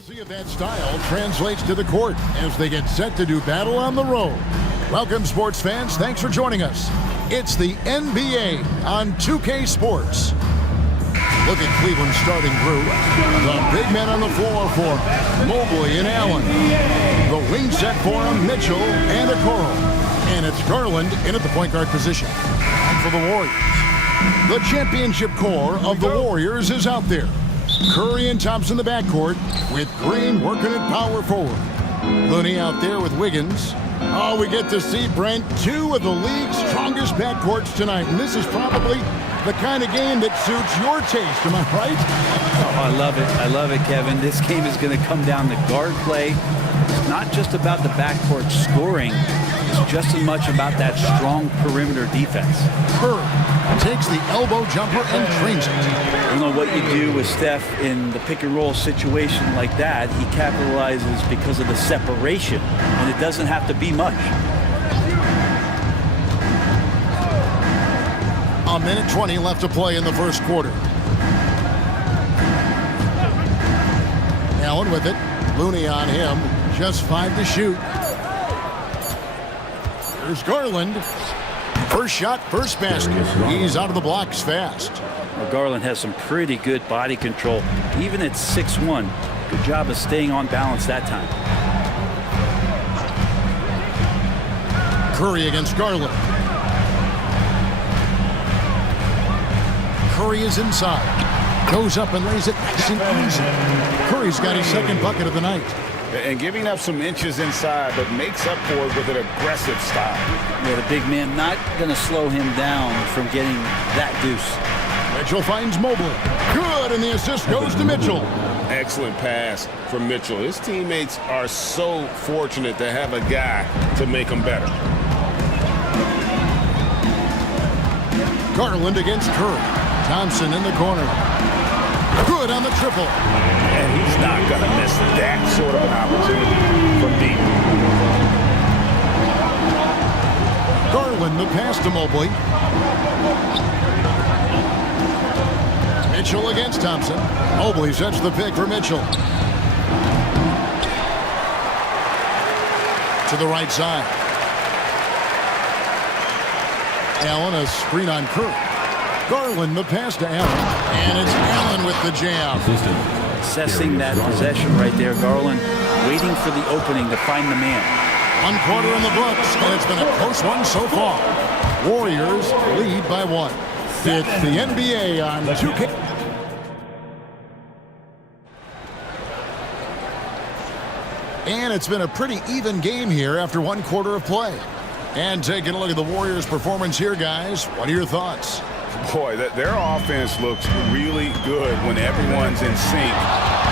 We'll see if that style translates to the court as they get set to do battle on the road. Welcome, sports fans. Thanks for joining us. It's the NBA on 2K Sports. Look at Cleveland's starting group. The big men on the floor for Mobley and Allen. The wing set for them, Mitchell and Okoro. And it's Garland in at the point guard position. And for the Warriors, the championship core of the Warriors is out there. Curry and Thompson in the backcourt with Green working at power forward. Looney out there with Wiggins. Oh, we get to see, Brent, two of the league's strongest backcourts tonight. And this is probably the kind of game that suits your taste. Am I right? Oh, I love it. I love it, Kevin. This game is going to come down to guard play. It's not just about the backcourt scoring. It's just as much about that strong perimeter defense. Curry takes the elbow jumper and drains it. I don't know what you do with Steph in the pick-and-roll situation like that. He capitalizes because of the separation, and it doesn't have to be much. A minute 20 left to play in the first quarter. Allen with it. Looney on him. Just 5 to shoot. There's Garland. First shot, first basket. He's out of the blocks fast. Well, Garland has some pretty good body control, even at 6'1". Good job of staying on balance that time. Curry against Garland. Curry is inside. Goes up and lays it nice and easy. Curry's got his second bucket of the night. And giving up some inches inside, but makes up for it with an aggressive style. Yeah, the big man not going to slow him down from getting that deuce. Mitchell finds Mobley. Good, and the assist goes to Mitchell. Excellent pass from Mitchell. His teammates are so fortunate to have a guy to make them better. Garland against Curry. Thompson in the corner. Good on the triple. And he's not going to miss that sort of an opportunity from deep. Garland the pass to Mobley. Mitchell against Thompson. Mobley sets the pick for Mitchell. To the right side. Allen a screen on Curry. Garland the pass to Allen. And it's Allen with the jam. Assessing that possession right there, Garland waiting for the opening to find the man. 1 quarter in the books, and it's been a close one so far. Warriors lead by 1. It's the NBA on 2K. And it's been a pretty even game here after 1 quarter of play. And taking a look at the Warriors' performance here, guys, what are your thoughts? Boy, their offense looks really good when everyone's in sync.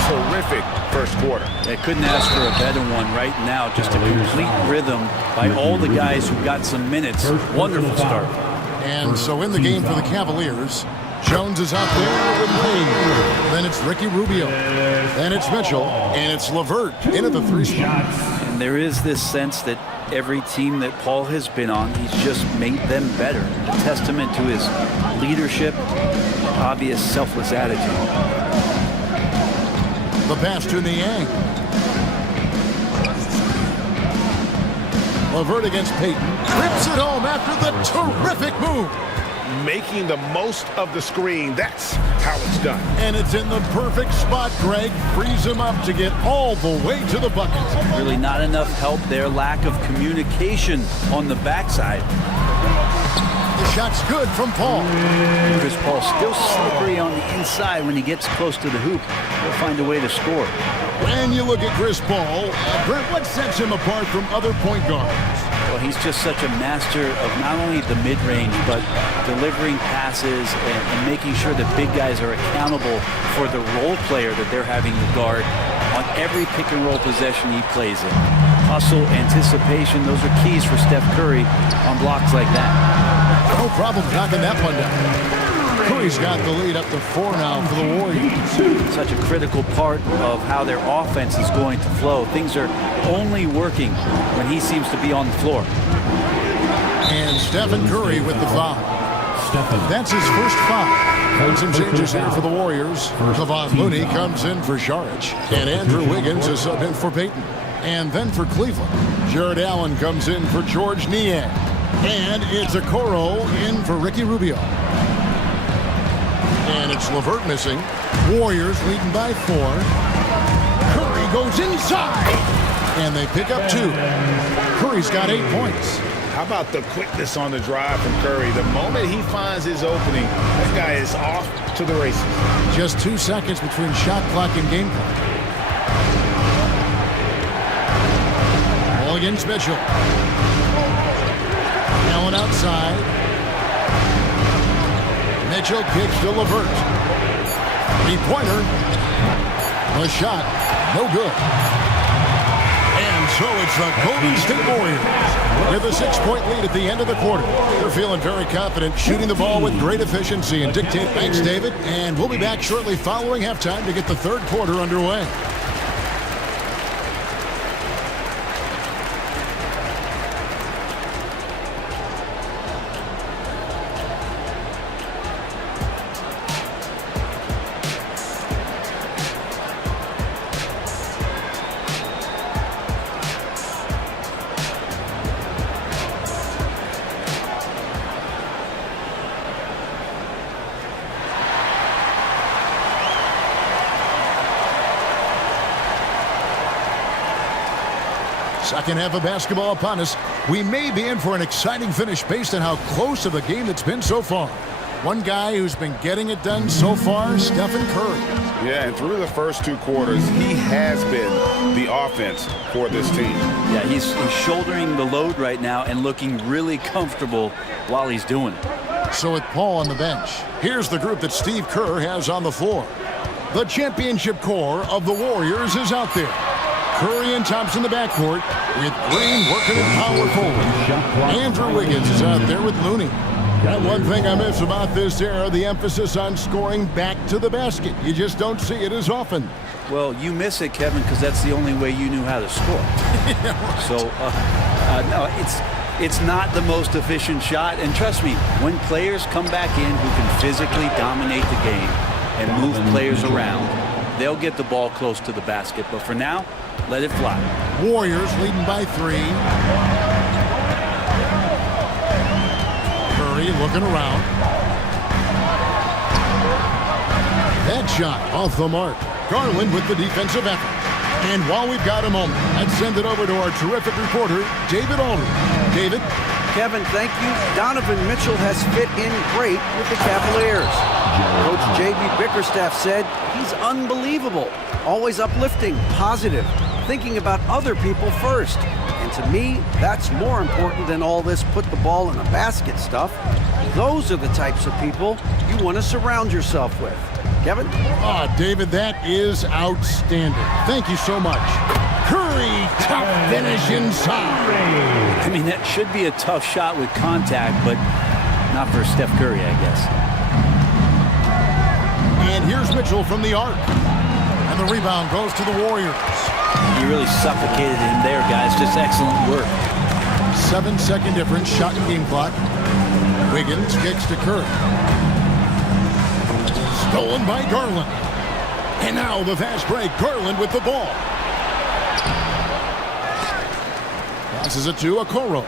Terrific first quarter. They couldn't ask for a better one right now. Just a complete rhythm by all the guys who got some minutes. Wonderful start. And so in the game for the Cavaliers, Jones is out there with Wade. Then it's Ricky Rubio. Then it's Mitchell. And it's LeVert in at the 3 spot. And there is this sense that every team that Paul has been on, he's just made them better. A testament to his leadership, obvious selfless attitude. The pass to Niang. LeVert against Payton. Rips it home after the terrific move. Making the most of the screen. That's how it's done. And it's in the perfect spot, Greg. Frees him up to get all the way to the bucket. Really not enough help there. Lack of communication on the backside. The shot's good from Paul. Chris Paul still slippery on the inside when he gets close to the hoop. He'll find a way to score. When you look at Chris Paul, Brent, what sets him apart from other point guards? Well, he's just such a master of not only the mid-range, but delivering passes and making sure that big guys are accountable for the role player that they're having to guard on every pick-and-roll possession he plays in. Hustle, anticipation, those are keys for Steph Curry on blocks like that. No problem knocking that one down. Curry's got the lead up to 4 now for the Warriors. Such a critical part of how their offense is going to flow. Things are only working when he seems to be on the floor. And Stephen Curry with the foul. That's his first foul. And some changes here for the Warriors. Kevon Looney comes in for Saric. And Andrew Wiggins is sub in for Payton. And then for Cleveland, Jared Allen comes in for George Niang. And it's Okoro in for Ricky Rubio. And it's LeVert missing. Warriors leading by 4. Curry goes inside. And they pick up 2. Curry's got 8 points. How about the quickness on the drive from Curry? The moment he finds his opening, that guy is off to the races. Just 2 seconds between shot clock and game clock. Ball against Mitchell. Allen outside. Mitchell kicks to LeVert. 3-pointer. A shot. No good. And so it's the Golden State Warriors with a 6-point lead at the end of the quarter. They're feeling very confident, shooting the ball with great efficiency and dictate. Thanks, David. And we'll be back shortly following halftime to get the third quarter underway. Second half of basketball upon us. We may be in for an exciting finish based on how close of a game it's been so far. One guy who's been getting it done so far, Stephen Curry. Yeah, and through the first 2 quarters, he has been the offense for this team. Yeah, he's shouldering the load right now and looking really comfortable while he's doing it. So with Paul on the bench, here's the group that Steve Kerr has on the floor. The championship core of the Warriors is out there. Curry and Thompson in the backcourt with Green working at power forward. Andrew Wiggins is out there with Looney. And one thing I miss about this era, the emphasis on scoring back to the basket. You just don't see it as often. Well, you miss it, Kevin, because that's the only way you knew how to score. Yeah, right. So, no, it's not the most efficient shot. And trust me, when players come back in who can physically dominate the game and move players around, they'll get the ball close to the basket. But for now, let it fly. Warriors leading by 3. Curry looking around. That shot off the mark. Garland with the defensive effort. And while we've got a moment, let's send it over to our terrific reporter, David Aldridge. David? Kevin, thank you. Donovan Mitchell has fit in great with the Cavaliers. Coach J.B. Bickerstaff said he's unbelievable, always uplifting, positive, thinking about other people first. And to me, that's more important than all this put the ball in a basket stuff. Those are the types of people you want to surround yourself with. Kevin? Oh, David, that is outstanding. Thank you so much. Curry, tough finish inside. I mean, that should be a tough shot with contact, but not for Steph Curry, I guess. And here's Mitchell from the arc. And the rebound goes to the Warriors. You really suffocated him there, guys. Just excellent work. 7-second difference, shot and game clock. Wiggins kicks to Curry. Stolen by Garland. And now the fast break. Garland with the ball. Passes it to Okoro.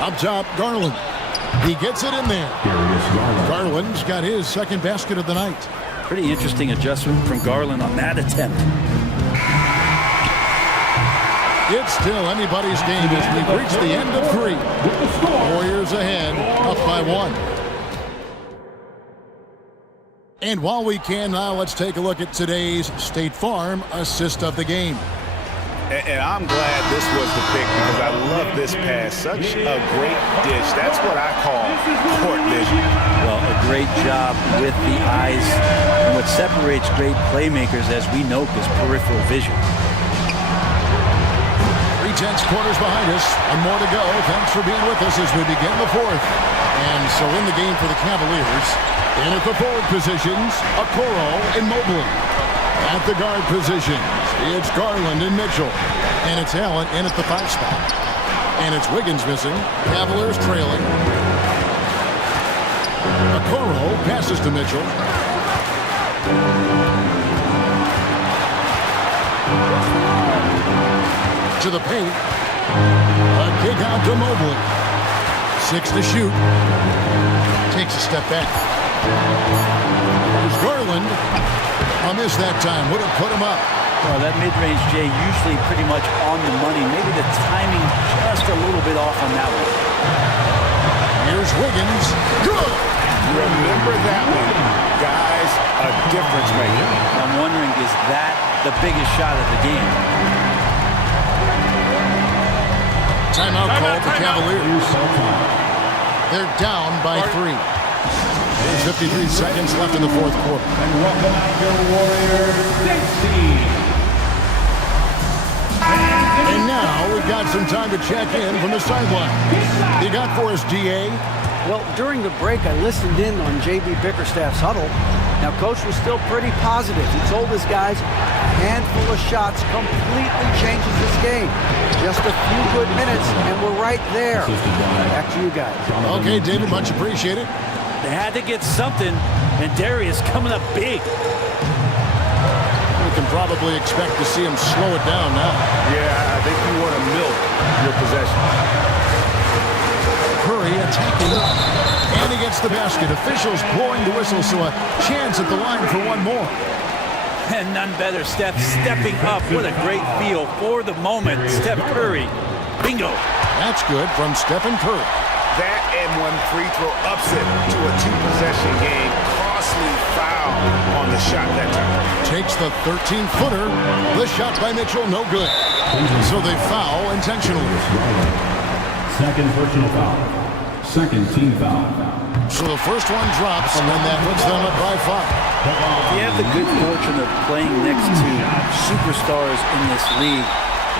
Up top, Garland. He gets it in there. Garland's got his second basket of the night. Pretty interesting adjustment from Garland on that attempt. It's still anybody's game as we've reached the end of 3. Warriors ahead, up by 1. And while we can now, let's take a look at today's State Farm assist of the game. And I'm glad this was the pick because I love this pass. Such a great dish. That's what I call court vision. Well, a great job with the eyes. And what separates great playmakers, as we note, is peripheral vision. 3 quarters behind us. One more to go. Thanks for being with us as we begin the 4th. And so in the game for the Cavaliers, in at the forward positions, Okoro and Mobley. At the guard positions, it's Garland and Mitchell. And it's Allen in at the 5 spot. And it's Wiggins missing. Cavaliers trailing. Okoro passes to Mitchell. To the paint. A kick out to Mobley. 6 to shoot. Takes a step back. There's Garland. A miss that time. Would have put him up. Well, that mid-range, Jay, usually pretty much on the money. Maybe the timing just a little bit off on that one. Here's Wiggins. Good. Remember that one. Guys, a difference maker. I'm wondering, is that the biggest shot of the game? Timeout call for Cavaliers. They're down by 3. 53 seconds left in the fourth quarter. And welcome out your Warriors, Dixie. And now we've got some time to check in from the sideline. You got for us, DA? Well, during the break, I listened in on J.B. Bickerstaff's huddle. Now, Coach was still pretty positive. He told his guys a handful of shots completely changes this game. Just a few good minutes, and we're right there. Back to you guys. Okay, David, much appreciated. They had to get something, and Darius coming up big. We can probably expect to see him slow it down now. Yeah, I think you want to milk your possession. Curry attacking, and he gets the basket. Officials blowing the whistle, so a chance at the line for one more. And none better, Steph stepping up. What a great feel for the moment. Steph Curry, bingo. That's good from Stephen Curry. That and one free throw ups it to a 2-possession game. Costly foul on the shot that time. Takes the 13-footer. The shot by Mitchell, no good. So they foul intentionally. Second personal foul. Second team foul. So the first one drops, and that puts them up by 5. You have the good fortune of playing next to superstars in this league.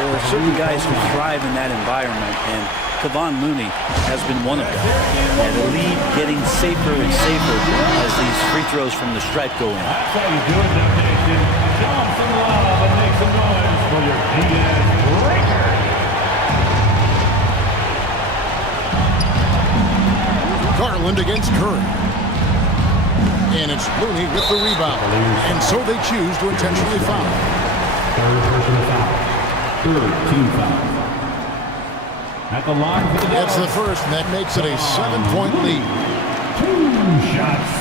There are certain guys who thrive in that environment, and Kevon Looney has been one of them. And the lead getting safer and safer as these free throws from the stripe go in. That's how you do it, Dub Nation. Show them some love and make some noise for your PS breaker. Garland against Curry. And it's Looney with the rebound. And so they choose to intentionally foul. Third personal foul. Third team foul. At the line for the That's the first, and that makes it a 7-point lead. 2 shots.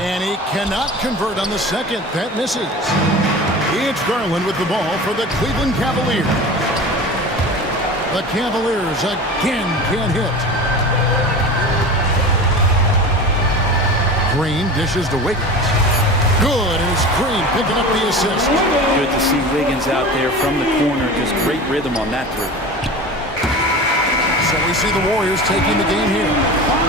And he cannot convert on the second. That misses. It's Garland with the ball for the Cleveland Cavaliers. The Cavaliers again can't hit. Green dishes to Wiggins. Good, and it's Green picking up the assist. Good to see Wiggins out there from the corner. Just great rhythm on that three. So we see the Warriors taking the game here.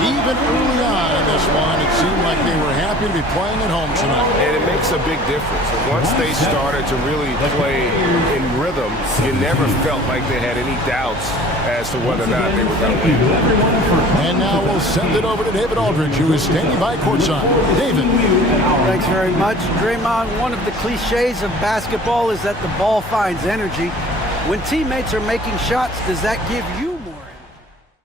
Even early on in this one, it seemed like they were happy to be playing at home tonight. And it makes a big difference. And once they started to really play in rhythm, you never felt like they had any doubts as to whether or not they were going to win. And now we'll send it over to David Aldridge, who is standing by courtside. David. Thanks very much, Draymond. One of the cliches of basketball is that the ball finds energy. When teammates are making shots, does that give you